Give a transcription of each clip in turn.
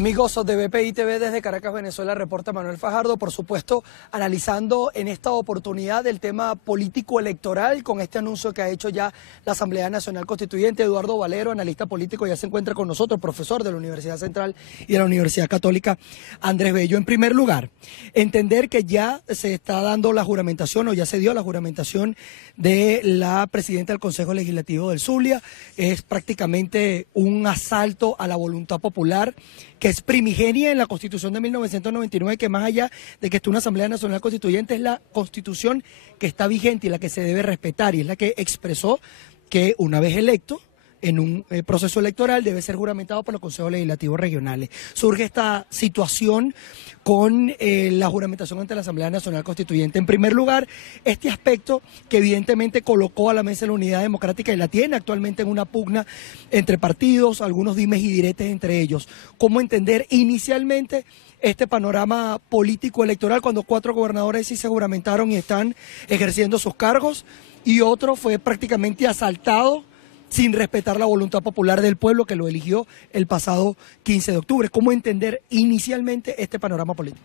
Amigos de BPI TV desde Caracas, Venezuela, reporta Manuel Fajardo, por supuesto, analizando en esta oportunidad el tema político electoral con este anuncio que ha hecho ya la Asamblea Nacional Constituyente. Eduardo Valero, analista político, ya se encuentra con nosotros, profesor de la Universidad Central y de la Universidad Católica Andrés Bello. En primer lugar, entender que ya se está dando la juramentación o ya se dio la juramentación de la presidenta del Consejo Legislativo del Zulia. Es prácticamente un asalto a la voluntad popular que es primigenia en la Constitución de 1999, que más allá de que esté una Asamblea Nacional Constituyente, es la Constitución que está vigente y la que se debe respetar, y es la que expresó que una vez electo en un proceso electoral debe ser juramentado por los consejos legislativos regionales. Surge esta situación con la juramentación ante la Asamblea Nacional Constituyente. En primer lugar, este aspecto que evidentemente colocó a la mesa de la Unidad Democrática y la tiene actualmente en una pugna entre partidos, algunos dimes y diretes entre ellos. ¿Cómo entender inicialmente este panorama político electoral cuando 4 gobernadores sí se juramentaron y están ejerciendo sus cargos y otro fue prácticamente asaltado sin respetar la voluntad popular del pueblo que lo eligió el pasado 15 de octubre? ¿Cómo entender inicialmente este panorama político?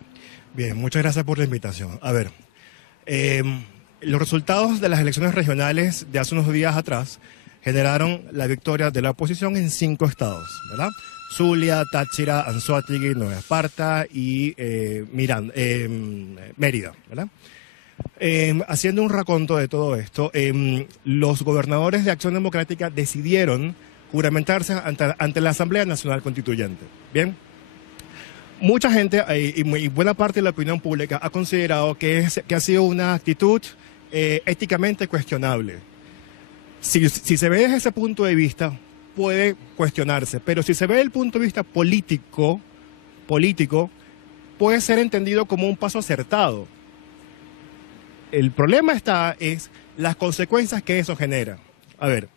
Bien, muchas gracias por la invitación. A ver, los resultados de las elecciones regionales de hace unos días atrás generaron la victoria de la oposición en 5 estados, ¿verdad? Zulia, Táchira, Anzoátegui, Nueva Esparta y Mérida, ¿verdad? Haciendo un raconto de todo esto, los gobernadores de Acción Democrática decidieron juramentarse ante la Asamblea Nacional Constituyente. Bien, mucha gente y buena parte de la opinión pública ha considerado que ha sido una actitud éticamente cuestionable. Si se ve desde ese punto de vista, puede cuestionarse, pero si se ve desde el punto de vista político, puede ser entendido como un paso acertado. El problema es las consecuencias que eso genera. A ver,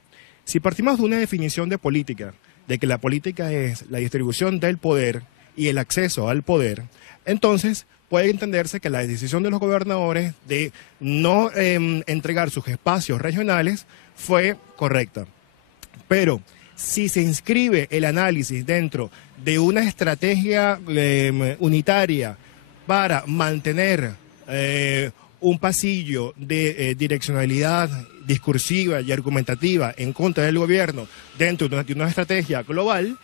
si partimos de una definición de política, de que la política es la distribución del poder y el acceso al poder, entonces puede entenderse que la decisión de los gobernadores de no entregar sus espacios regionales fue correcta. Pero si se inscribe el análisis dentro de una estrategia unitaria para mantener un pasillo de direccionalidad discursiva y argumentativa en contra del gobierno dentro de una estrategia global,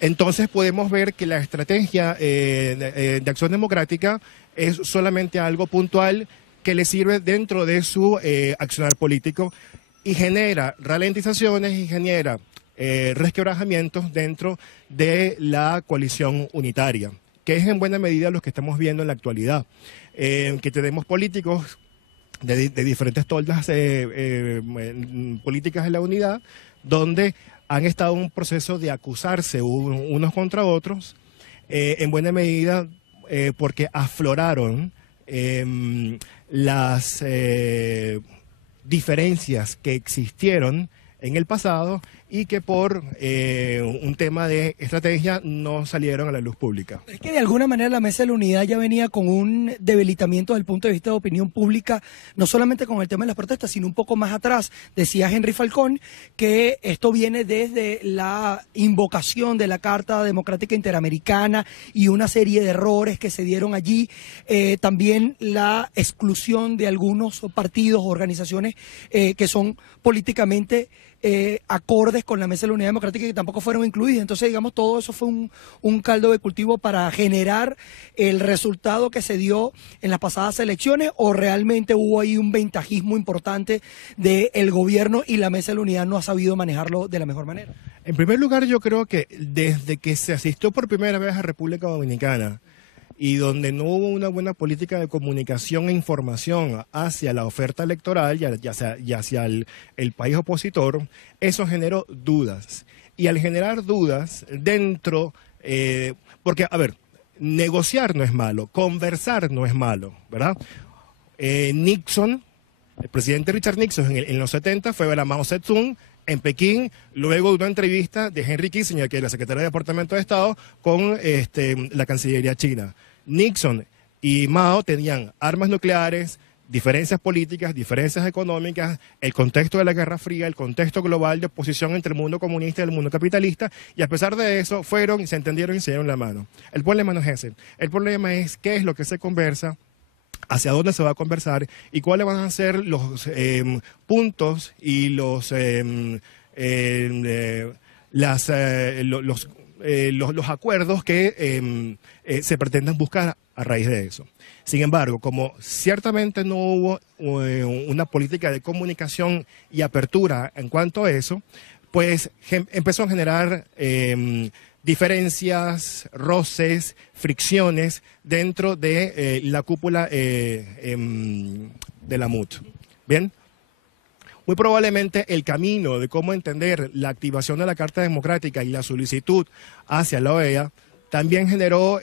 entonces podemos ver que la estrategia de Acción Democrática es solamente algo puntual que le sirve dentro de su accionar político y genera ralentizaciones y genera resquebrajamientos dentro de la coalición unitaria, que es en buena medida lo que estamos viendo en la actualidad, que tenemos políticos de diferentes toldas políticas de la unidad, donde han estado en un proceso de acusarse unos contra otros, en buena medida porque afloraron las diferencias que existieron en el pasado y que por un tema de estrategia no salieron a la luz pública. Es que de alguna manera la Mesa de la Unidad ya venía con un debilitamiento desde el punto de vista de opinión pública, no solamente con el tema de las protestas, sino un poco más atrás. Decía Henry Falcón que esto viene desde la invocación de la Carta Democrática Interamericana y una serie de errores que se dieron allí. También la exclusión de algunos partidos o organizaciones que son políticamente acordes con la Mesa de la Unidad Democrática, que tampoco fueron incluidas. Entonces, digamos, todo eso fue un caldo de cultivo para generar el resultado que se dio en las pasadas elecciones, o realmente hubo ahí un ventajismo importante del gobierno y la Mesa de la Unidad no ha sabido manejarlo de la mejor manera. En primer lugar, yo creo que desde que se asistió por primera vez a República Dominicana y donde no hubo una buena política de comunicación e información hacia la oferta electoral y hacia el país opositor, eso generó dudas. Y al generar dudas dentro, porque, a ver, negociar no es malo, conversar no es malo, ¿verdad? Nixon, el presidente Richard Nixon en los 70 fue a ver a Mao Zedong en Pekín, luego de una entrevista de Henry Kissinger, que es la secretaria de Departamento de Estado, con la Cancillería china. Nixon y Mao tenían armas nucleares, diferencias políticas, diferencias económicas, el contexto de la Guerra Fría, el contexto global de oposición entre el mundo comunista y el mundo capitalista, y a pesar de eso fueron y se entendieron y se dieron la mano. El problema no es ese, el problema es qué es lo que se conversa, hacia dónde se va a conversar y cuáles van a ser los puntos y los acuerdos que se pretenden buscar a raíz de eso. Sin embargo, como ciertamente no hubo una política de comunicación y apertura en cuanto a eso, pues empezó a generar diferencias, roces, fricciones dentro de la cúpula de la MUT. ¿Bien? Muy probablemente el camino de cómo entender la activación de la Carta Democrática y la solicitud hacia la OEA también generó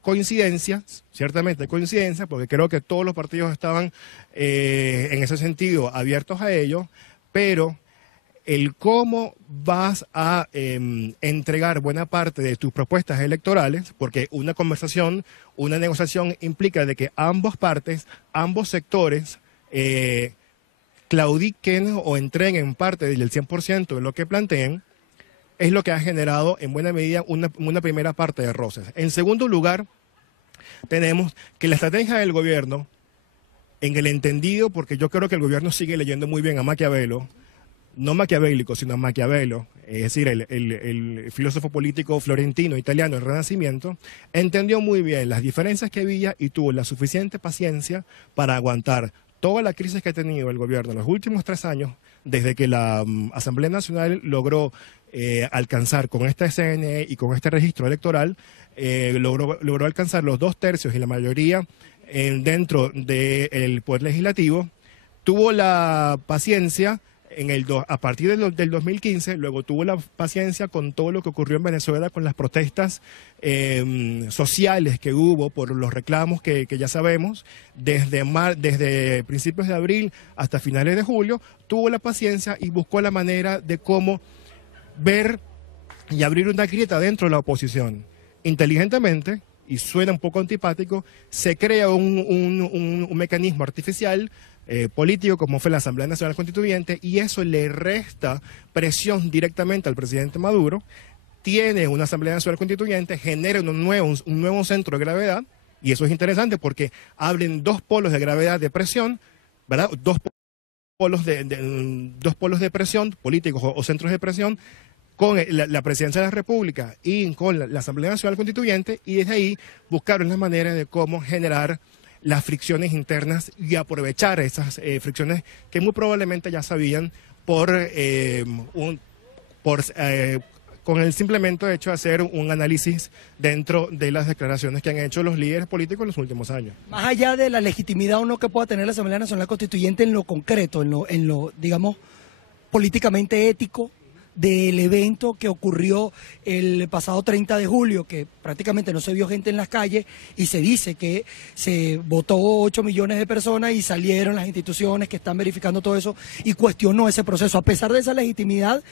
coincidencias, ciertamente coincidencias, porque creo que todos los partidos estaban en ese sentido abiertos a ello, pero el cómo vas a entregar buena parte de tus propuestas electorales, porque una conversación, una negociación implica de que ambas partes, ambos sectores, claudiquen o entreguen parte del 100% de lo que planteen, es lo que ha generado en buena medida una primera parte de roces. En segundo lugar, tenemos que la estrategia del gobierno, en el entendido, porque yo creo que el gobierno sigue leyendo muy bien a Maquiavelo, no maquiavélico, sino Maquiavelo, es decir, el filósofo político florentino italiano del Renacimiento, entendió muy bien las diferencias que había y tuvo la suficiente paciencia para aguantar toda la crisis que ha tenido el gobierno en los últimos 3 años, desde que la Asamblea Nacional logró alcanzar con esta CNE y con este registro electoral, logró alcanzar los 2/3 y la mayoría dentro del Poder Legislativo, tuvo la paciencia a partir del 2015, luego tuvo la paciencia con todo lo que ocurrió en Venezuela, con las protestas sociales que hubo por los reclamos que ya sabemos, desde principios de abril hasta finales de julio, tuvo la paciencia y buscó la manera de cómo ver y abrir una grieta dentro de la oposición. Inteligentemente, y suena un poco antipático, se crea un mecanismo artificial político como fue la Asamblea Nacional Constituyente, y eso le resta presión directamente al presidente Maduro. Tiene una Asamblea Nacional Constituyente, genera un nuevo centro de gravedad, y eso es interesante porque abren 2 polos de gravedad de presión, ¿verdad? Dos polos de presión políticos o centros de presión con la Presidencia de la República y con la Asamblea Nacional Constituyente, y desde ahí buscaron la manera de cómo generar las fricciones internas y aprovechar esas fricciones que muy probablemente ya sabían con el simplemente hecho de hacer un análisis dentro de las declaraciones que han hecho los líderes políticos en los últimos años. Más allá de la legitimidad o no que pueda tener la Asamblea Nacional Constituyente en lo concreto, en lo digamos, políticamente ético, del evento que ocurrió el pasado 30 de julio, que prácticamente no se vio gente en las calles y se dice que se votó 8 millones de personas y salieron las instituciones que están verificando todo eso y cuestionó ese proceso. A pesar de esa legitimidad,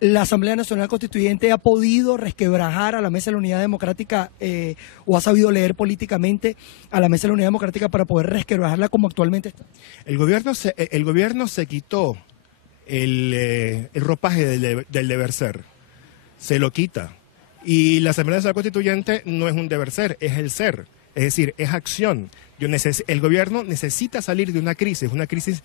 la Asamblea Nacional Constituyente ha podido resquebrajar a la Mesa de la Unidad Democrática o ha sabido leer políticamente a la Mesa de la Unidad Democrática para poder resquebrajarla como actualmente está. El gobierno se quitó el ropaje del deber ser, se lo quita, y la Asamblea Nacional Constituyente no es un deber ser, es el ser, es decir, es acción. El gobierno necesita salir de una crisis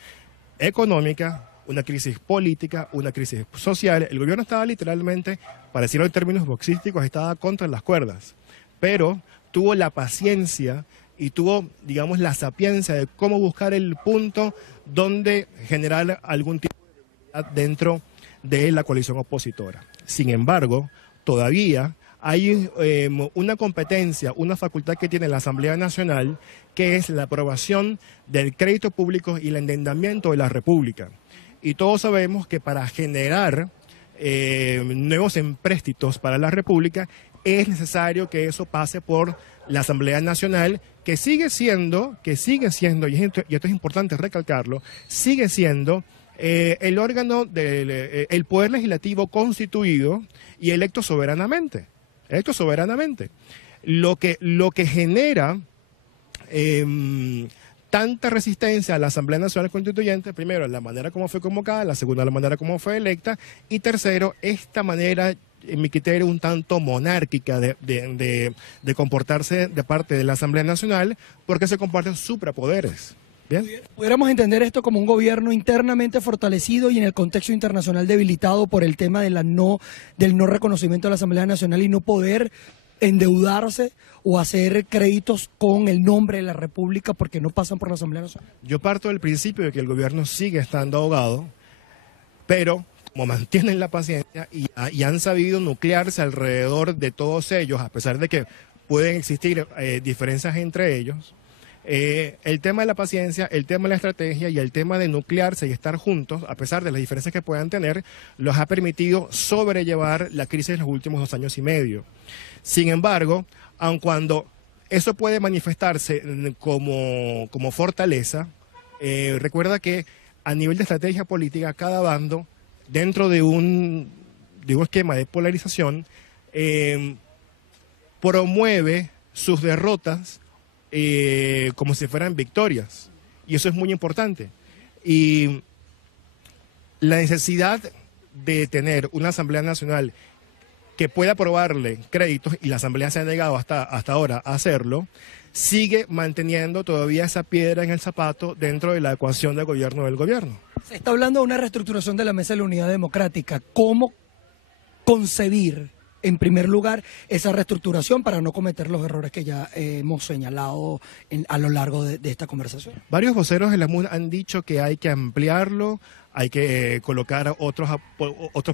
económica, una crisis política, una crisis social. El gobierno estaba literalmente, para decirlo en términos boxísticos, estaba contra las cuerdas, pero tuvo la paciencia y tuvo, digamos, la sapiencia de cómo buscar el punto donde generar algún tipo dentro de la coalición opositora. Sin embargo, todavía hay una competencia, una facultad que tiene la Asamblea Nacional, que es la aprobación del crédito público y el endeudamiento de la República. Y todos sabemos que para generar nuevos empréstitos para la República es necesario que eso pase por la Asamblea Nacional, que sigue siendo, y esto es importante recalcarlo, sigue siendo el órgano del Poder Legislativo constituido y electo soberanamente. Lo que genera tanta resistencia a la Asamblea Nacional Constituyente, primero, la manera como fue convocada, la segunda, la manera como fue electa, y tercero, esta manera, en mi criterio, un tanto monárquica de comportarse de parte de la Asamblea Nacional, porque se comparten suprapoderes. ¿Bien? Pudiéramos entender esto como un gobierno internamente fortalecido y en el contexto internacional debilitado por el tema del no reconocimiento de la Asamblea Nacional y no poder endeudarse o hacer créditos con el nombre de la República porque no pasan por la Asamblea Nacional. Yo parto del principio de que el gobierno sigue estando ahogado, pero como mantienen la paciencia y han sabido nuclearse alrededor de todos ellos, a pesar de que pueden existir diferencias entre ellos, el tema de la paciencia, el tema de la estrategia y el tema de nuclearse y estar juntos, a pesar de las diferencias que puedan tener, los ha permitido sobrellevar la crisis de los últimos 2 años y medio. Sin embargo, aun cuando eso puede manifestarse como fortaleza, recuerda que a nivel de estrategia política, cada bando, dentro de un esquema de polarización, promueve sus derrotas como si fueran victorias. Y eso es muy importante. Y la necesidad de tener una Asamblea Nacional que pueda aprobarle créditos, y la Asamblea se ha negado hasta ahora a hacerlo, sigue manteniendo todavía esa piedra en el zapato dentro de la ecuación del gobierno. Se está hablando de una reestructuración de la Mesa de la Unidad Democrática. ¿Cómo concebir, en primer lugar, esa reestructuración para no cometer los errores que ya hemos señalado a lo largo de esta conversación? Varios voceros de la MUN han dicho que hay que ampliarlo, hay que colocar otros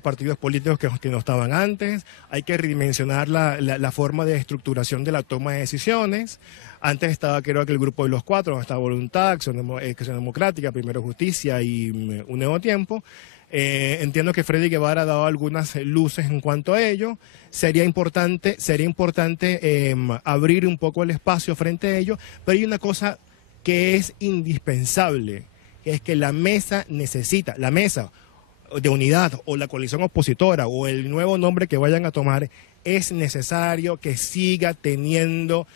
partidos políticos que no estaban antes, hay que redimensionar la forma de estructuración de la toma de decisiones. Antes estaba, creo que el grupo de los 4, estaba Voluntad, Acción Democrática, Primero Justicia y Un Nuevo Tiempo. Entiendo que Freddy Guevara ha dado algunas luces en cuanto a ello. Sería importante abrir un poco el espacio frente a ello, pero hay una cosa que es indispensable, que es que la mesa de unidad o la coalición opositora o el nuevo nombre que vayan a tomar, es necesario que siga teniendo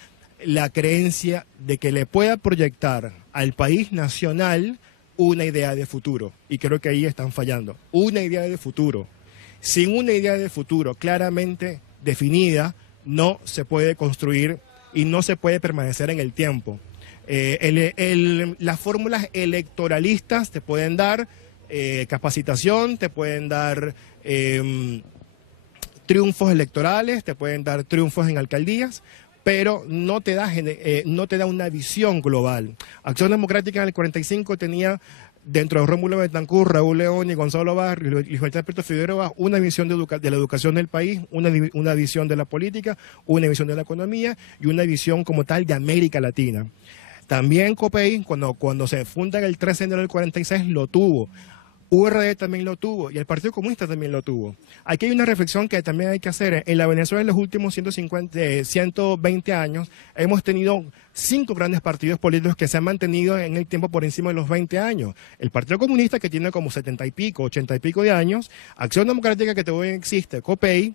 la creencia de que le pueda proyectar al país nacional una idea de futuro. Y creo que ahí están fallando. Una idea de futuro. Sin una idea de futuro claramente definida, no se puede construir y no se puede permanecer en el tiempo. Las fórmulas electoralistas te pueden dar capacitación, te pueden dar triunfos electorales, te pueden dar triunfos en alcaldías, pero no te da una visión global. Acción Democrática en el 45 tenía, dentro de Rómulo Betancourt, Raúl León y Gonzalo Barrio y Luis Alberto Figueroa, una visión de la educación del país, una visión de la política, una visión de la economía y una visión como tal de América Latina. También COPEI, cuando se funda en el 13 de enero del 46, lo tuvo. URD también lo tuvo y el Partido Comunista también lo tuvo. Aquí hay una reflexión que también hay que hacer. En la Venezuela en los últimos 120 años hemos tenido 5 grandes partidos políticos que se han mantenido en el tiempo por encima de los 20 años. El Partido Comunista, que tiene como 70 y pico, 80 y pico de años, Acción Democrática, que todavía existe, COPEI,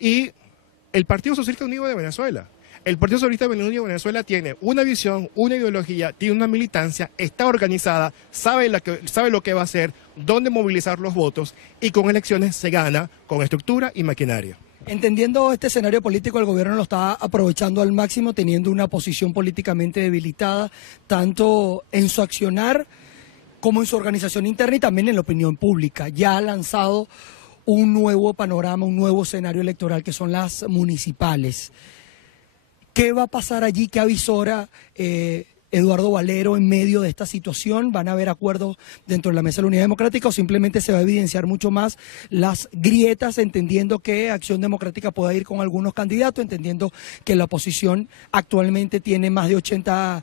y el Partido Socialista Unido de Venezuela. El Partido Socialista Unido de Venezuela tiene una visión, una ideología, tiene una militancia, está organizada, sabe lo que va a hacer, dónde movilizar los votos, y con elecciones se gana con estructura y maquinaria. Entendiendo este escenario político, el gobierno lo está aprovechando al máximo, teniendo una posición políticamente debilitada, tanto en su accionar como en su organización interna y también en la opinión pública. Ya ha lanzado un nuevo panorama, un nuevo escenario electoral que son las municipales. ¿Qué va a pasar allí? ¿Qué avisora Eduardo Valero en medio de esta situación? ¿Van a haber acuerdos dentro de la Mesa de la Unidad Democrática o simplemente se va a evidenciar mucho más las grietas, entendiendo que Acción Democrática pueda ir con algunos candidatos, entendiendo que la oposición actualmente tiene más de 80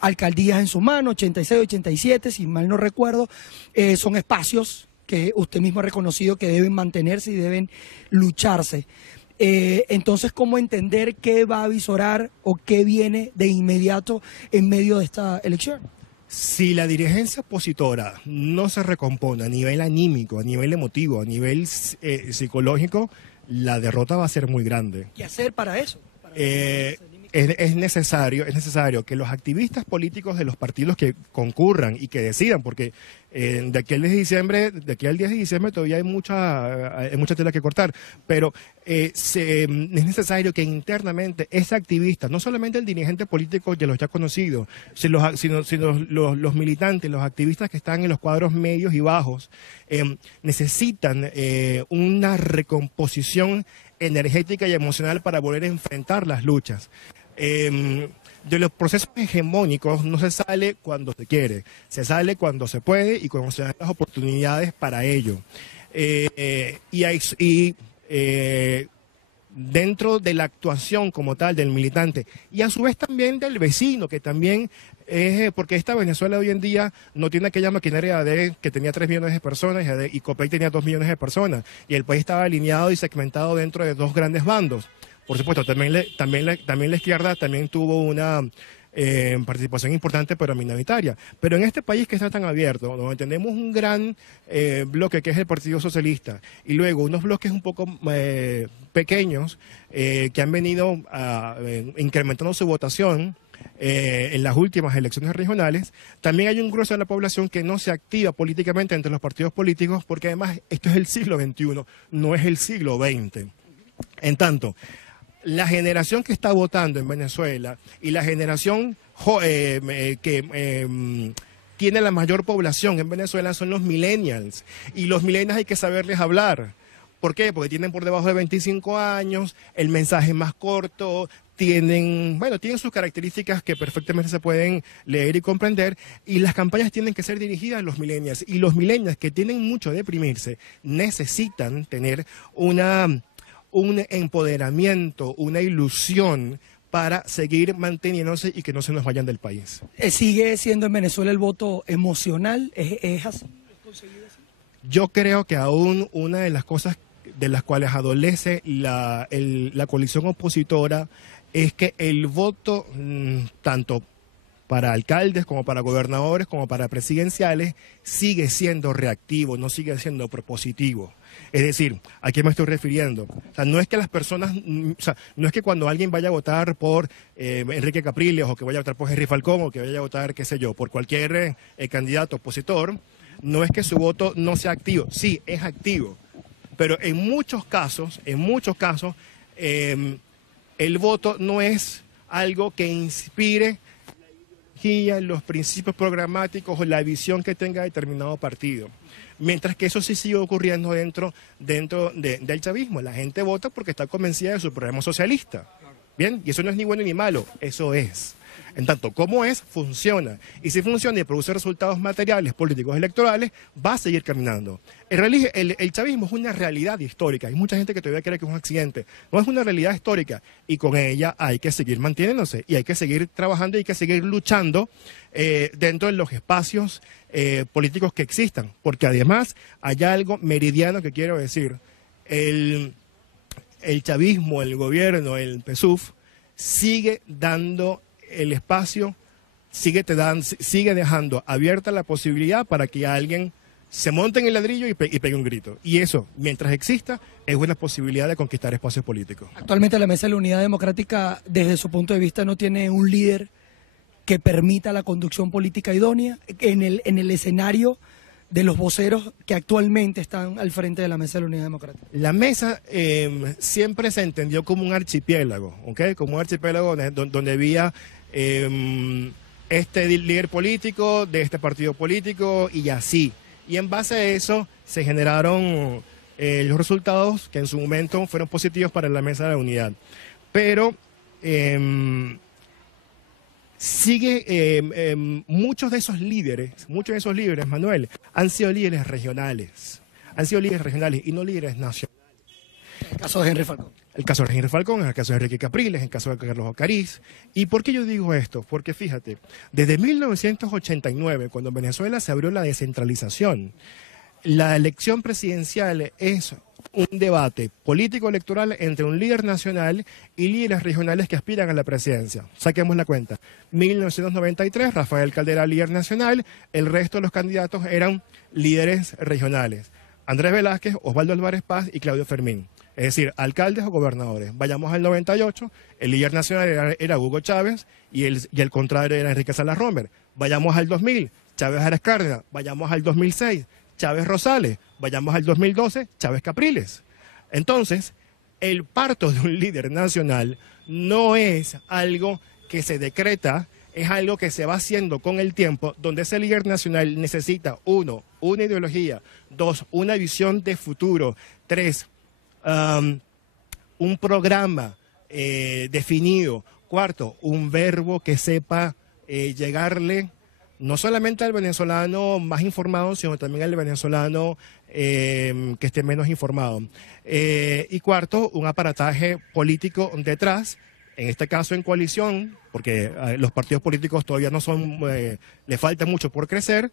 alcaldías en su mano, 86, 87, si mal no recuerdo, son espacios que usted mismo ha reconocido que deben mantenerse y deben lucharse. Entonces, ¿cómo entender qué va a avisorar o qué viene de inmediato en medio de esta elección? Si la dirigencia opositora no se recompone a nivel anímico, a nivel emotivo, a nivel psicológico, la derrota va a ser muy grande. ¿Qué hacer para eso? es necesario que los activistas políticos de los partidos que concurran y que decidan, porque de aquí al 10 de diciembre todavía hay mucha tela que cortar, pero es necesario que internamente ese activista, no solamente el dirigente político ya los ya conocido, sino los militantes, los activistas que están en los cuadros medios y bajos, necesitan una recomposición energética y emocional para volver a enfrentar las luchas. De los procesos hegemónicos no se sale cuando se quiere, se sale cuando se puede y cuando se dan las oportunidades para ello. Dentro de la actuación como tal del militante y a su vez también del vecino, que también porque esta Venezuela hoy en día no tiene aquella maquinaria que tenía 3 millones de personas y Copec tenía 2 millones de personas y el país estaba alineado y segmentado dentro de 2 grandes bandos. Por supuesto, también la izquierda también tuvo una participación importante pero minoritaria. Pero en este país que está tan abierto, donde tenemos un gran bloque que es el Partido Socialista y luego unos bloques un poco pequeños que han venido incrementando su votación en las últimas elecciones regionales, también hay un grueso de la población que no se activa políticamente entre los partidos políticos porque además esto es el siglo XXI, no es el siglo XX. En tanto, la generación que está votando en Venezuela y la generación que tiene la mayor población en Venezuela son los millennials. Y los millennials hay que saberles hablar. ¿Por qué? Porque tienen por debajo de 25 años, el mensaje es más corto, tienen sus características que perfectamente se pueden leer y comprender, y las campañas tienen que ser dirigidas a los millennials. Y los millennials que tienen mucho de deprimirse necesitan tener un empoderamiento, una ilusión para seguir manteniéndose y que no se nos vayan del país. ¿Sigue siendo en Venezuela el voto emocional? ¿Es así? Yo creo que aún una de las cosas de las cuales adolece la coalición opositora es que el voto, tanto para alcaldes como para gobernadores como para presidenciales, sigue siendo reactivo, no sigue siendo propositivo. Es decir, ¿a qué me estoy refiriendo? O sea, no es que las personas, no es que cuando alguien vaya a votar por Enrique Capriles o que vaya a votar por Henry Falcón o que vaya a votar, qué sé yo, por cualquier candidato opositor, no es que su voto no sea activo. Sí, es activo. Pero en muchos casos, el voto no es algo que inspire los principios programáticos o la visión que tenga determinado partido. Mientras que eso sí sigue ocurriendo dentro del chavismo. La gente vota porque está convencida de su programa socialista. Bien, y eso no es ni bueno ni malo, eso es. En tanto, ¿cómo es? Funciona. Y si funciona y produce resultados materiales, políticos, electorales, va a seguir caminando. El chavismo es una realidad histórica. Hay mucha gente que todavía cree que es un accidente. No, es una realidad histórica y con ella hay que seguir manteniéndose y hay que seguir trabajando y hay que seguir luchando dentro de los espacios políticos que existan. Porque además hay algo meridiano que quiero decir. El chavismo, el gobierno, el PSUV, sigue dando el espacio, sigue dejando abierta la posibilidad para que alguien se monte en el ladrillo y pegue un grito. Y eso, mientras exista, es una posibilidad de conquistar espacios políticos. Actualmente la Mesa de la Unidad Democrática, desde su punto de vista, no tiene un líder que permita la conducción política idónea en el escenario de los voceros que actualmente están al frente de la Mesa de la Unidad Democrática. La mesa siempre se entendió como un archipiélago, ¿ok? Como un archipiélago donde había este líder político de este partido político y así. Y en base a eso se generaron los resultados que en su momento fueron positivos para la Mesa de la Unidad. Pero muchos de esos líderes, Manuel, han sido líderes regionales. Y no líderes nacionales. El caso de Henry Falcón. El caso de Henry Falcón, el caso de Enrique Capriles, el caso de Carlos Ocariz. ¿Y por qué yo digo esto? Porque fíjate, desde 1989, cuando en Venezuela se abrió la descentralización, la elección presidencial es un debate político-electoral entre un líder nacional y líderes regionales que aspiran a la presidencia. Saquemos la cuenta. 1993, Rafael Caldera, líder nacional, el resto de los candidatos eran líderes regionales. Andrés Velázquez, Osvaldo Álvarez Paz y Claudio Fermín. Es decir, alcaldes o gobernadores. Vayamos al 98, el líder nacional era Hugo Chávez y el contrario era Enrique Salas Romer. Vayamos al 2000, Chávez Arias Cárdenas. Vayamos al 2006, Chávez Rosales. Vayamos al 2012, Chávez Capriles. Entonces, el parto de un líder nacional no es algo que se decreta, es algo que se va haciendo con el tiempo, donde ese líder nacional necesita, 1, una ideología, 2, una visión de futuro, 3, un programa definido, 4, un verbo que sepa llegarle no solamente al venezolano más informado, sino también al venezolano que esté menos informado. Y 4, un aparataje político detrás, en este caso en coalición, porque los partidos políticos todavía no son, le falta mucho por crecer,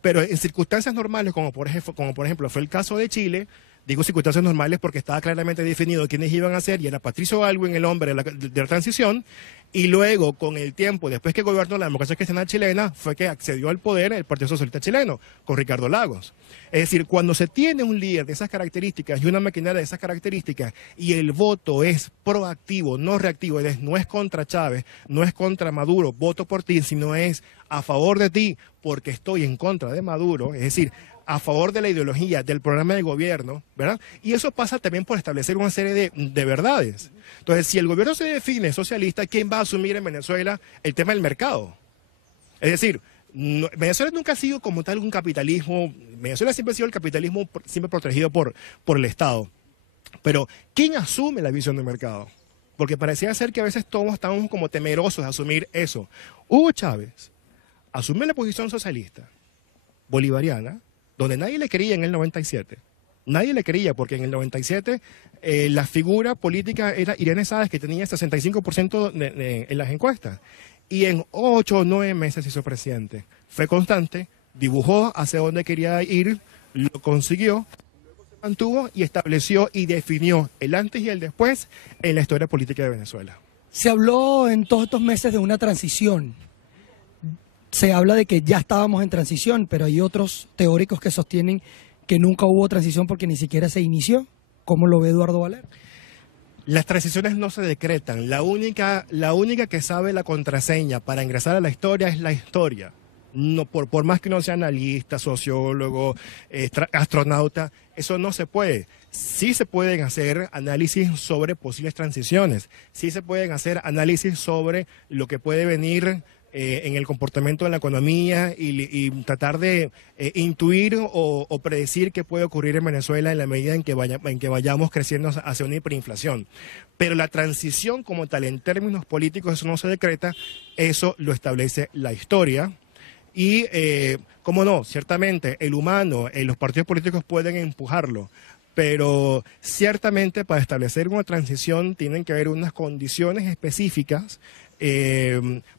pero en circunstancias normales, como por ejemplo fue el caso de Chile. Digo circunstancias normales porque estaba claramente definido quiénes iban a ser, y era Patricio Aylwin, el hombre de la transición, y luego, con el tiempo, después que gobernó la democracia cristiana chilena, fue que accedió al poder el Partido Socialista Chileno, con Ricardo Lagos. Es decir, cuando se tiene un líder de esas características y una maquinaria de esas características, y el voto es proactivo, no reactivo, no es contra Chávez, no es contra Maduro, voto por ti, sino es a favor de ti porque estoy en contra de Maduro, es decir, a favor de la ideología, del programa de gobierno, ¿verdad? Y eso pasa también por establecer una serie de verdades. Entonces, si el gobierno se define socialista, ¿quién va a asumir en Venezuela el tema del mercado? Es decir, Venezuela nunca ha sido como tal un capitalismo, Venezuela siempre ha sido el capitalismo siempre protegido por el Estado. Pero, ¿quién asume la visión del mercado? Porque parecía ser que a veces todos estábamos como temerosos de asumir eso. Hugo Chávez asume la posición socialista, bolivariana, donde nadie le creía en el 97. Nadie le creía porque en el 97 la figura política era Irene Sáez, que tenía 65% en las encuestas. Y en 8 o 9 meses se hizo presidente. Fue constante, dibujó hacia dónde quería ir, lo consiguió, se mantuvo y estableció y definió el antes y el después en la historia política de Venezuela. Se habló en todos estos meses de una transición. Se habla de que ya estábamos en transición, pero hay otros teóricos que sostienen que nunca hubo transición porque ni siquiera se inició. ¿Cómo lo ve Eduardo Valer? Las transiciones no se decretan. La única que sabe la contraseña para ingresar a la historia es la historia. No, por más que uno sea analista, sociólogo, astronauta, eso no se puede. Sí se pueden hacer análisis sobre posibles transiciones. Sí se pueden hacer análisis sobre lo que puede venir en el comportamiento de la economía y tratar de intuir o predecir qué puede ocurrir en Venezuela en la medida en que vayamos creciendo hacia una hiperinflación. Pero la transición como tal, en términos políticos, eso no se decreta, eso lo establece la historia. Y, cómo no, ciertamente el humano, los partidos políticos pueden empujarlo, pero ciertamente para establecer una transición tienen que haber unas condiciones específicas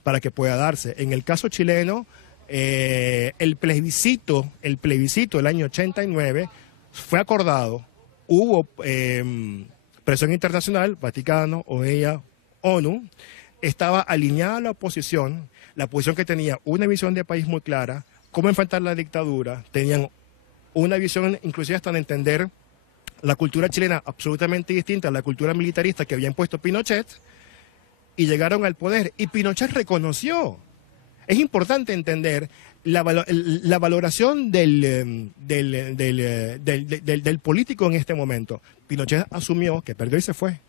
para que pueda darse. En el caso chileno, el plebiscito del año 89 fue acordado, hubo presión internacional, Vaticano, OEA, ONU, estaba alineada la posición que tenía una visión de país muy clara, cómo enfrentar la dictadura, tenían una visión inclusive hasta de entender la cultura chilena absolutamente distinta a la cultura militarista que había impuesto Pinochet, y llegaron al poder. Y Pinochet reconoció. Es importante entender la valoración del político en este momento. Pinochet asumió que perdió y se fue.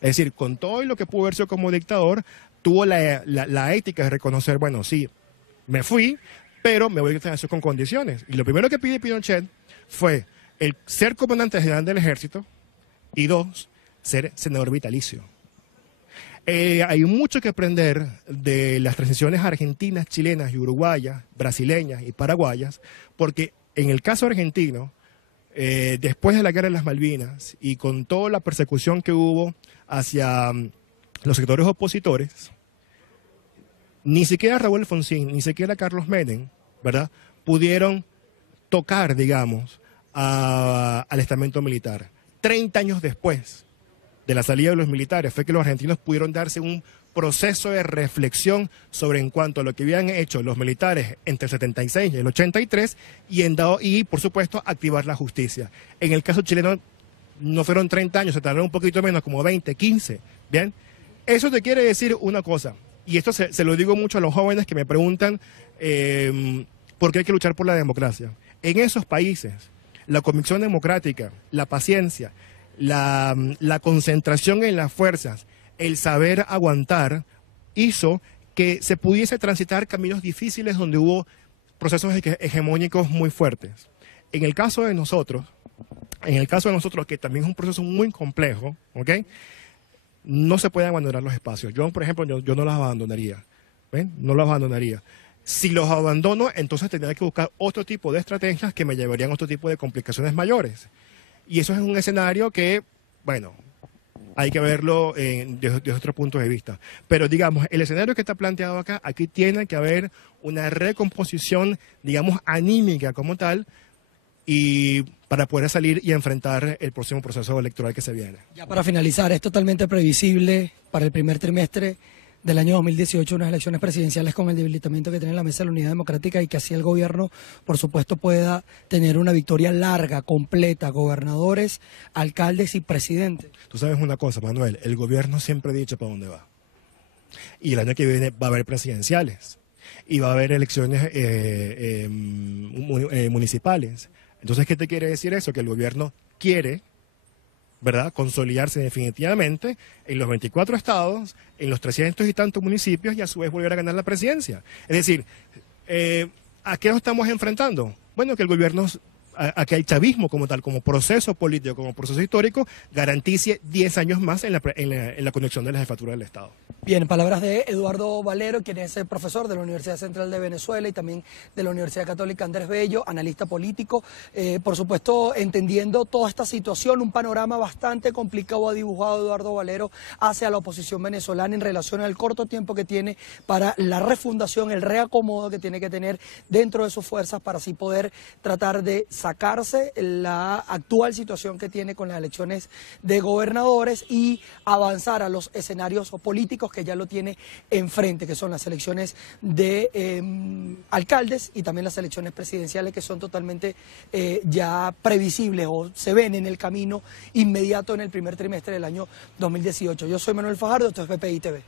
Es decir, con todo lo que pudo haber sido como dictador, tuvo la ética de reconocer, bueno, sí, me fui, pero me voy a hacer con condiciones. Y lo primero que pide Pinochet fue el ser comandante general del ejército y 2, ser senador vitalicio. Hay mucho que aprender de las transiciones argentinas, chilenas y uruguayas, brasileñas y paraguayas, porque en el caso argentino, después de la guerra de las Malvinas y con toda la persecución que hubo hacia los sectores opositores, ni siquiera Raúl Alfonsín, ni siquiera Carlos Menem, ¿verdad?, pudieron tocar, digamos, al estamento militar. 30 años después de la salida de los militares fue que los argentinos pudieron darse un proceso de reflexión sobre en cuanto a lo que habían hecho los militares entre el 76 y el 83 y por supuesto activar la justicia. En el caso chileno no fueron 30 años, se tardaron un poquito menos, como 20, 15, ¿bien? Eso te quiere decir una cosa, y esto se lo digo mucho a los jóvenes que me preguntan por qué hay que luchar por la democracia. En esos países, la convicción democrática, la paciencia, la concentración en las fuerzas, el saber aguantar, hizo que se pudiese transitar caminos difíciles donde hubo procesos hegemónicos muy fuertes. En el caso de nosotros, que también es un proceso muy complejo, ¿ok? No se pueden abandonar los espacios. Yo, por ejemplo, yo no los abandonaría. ¿Ven? No los abandonaría. Si los abandono, entonces tendría que buscar otro tipo de estrategias que me llevarían a otro tipo de complicaciones mayores. Y eso es un escenario que, bueno, hay que verlo desde otro punto de vista. Pero digamos, el escenario que está planteado acá, aquí tiene que haber una recomposición, digamos, anímica como tal, y para poder salir y enfrentar el próximo proceso electoral que se viene. Ya para finalizar, es totalmente previsible para el primer trimestre del año 2018 unas elecciones presidenciales con el debilitamiento que tiene la Mesa de la Unidad Democrática y que así el gobierno, por supuesto, pueda tener una victoria larga, completa, gobernadores, alcaldes y presidentes. Tú sabes una cosa, Manuel, el gobierno siempre ha dicho para dónde va. Y el año que viene va a haber presidenciales y va a haber elecciones municipales. Entonces, ¿qué te quiere decir eso? Que el gobierno quiere, ¿verdad?, consolidarse definitivamente en los 24 estados, en los 300 y tantos municipios y a su vez volver a ganar la presidencia. Es decir, ¿a qué nos estamos enfrentando? Bueno, que el gobierno, a que el chavismo como tal, como proceso político, como proceso histórico, garantice 10 años más en la conexión de la jefatura del Estado. Bien, palabras de Eduardo Valero, quien es el profesor de la Universidad Central de Venezuela y también de la Universidad Católica Andrés Bello, analista político. Por supuesto, entendiendo toda esta situación, un panorama bastante complicado ha dibujado Eduardo Valero hacia la oposición venezolana en relación al corto tiempo que tiene para la refundación, el reacomodo que tiene que tener dentro de sus fuerzas para así poder tratar de sacarse la actual situación que tiene con las elecciones de gobernadores y avanzar a los escenarios políticos que ya lo tiene enfrente, que son las elecciones de alcaldes y también las elecciones presidenciales, que son totalmente ya previsibles o se ven en el camino inmediato en el primer trimestre del año 2018. Yo soy Manuel Fajardo, esto es BPI TV.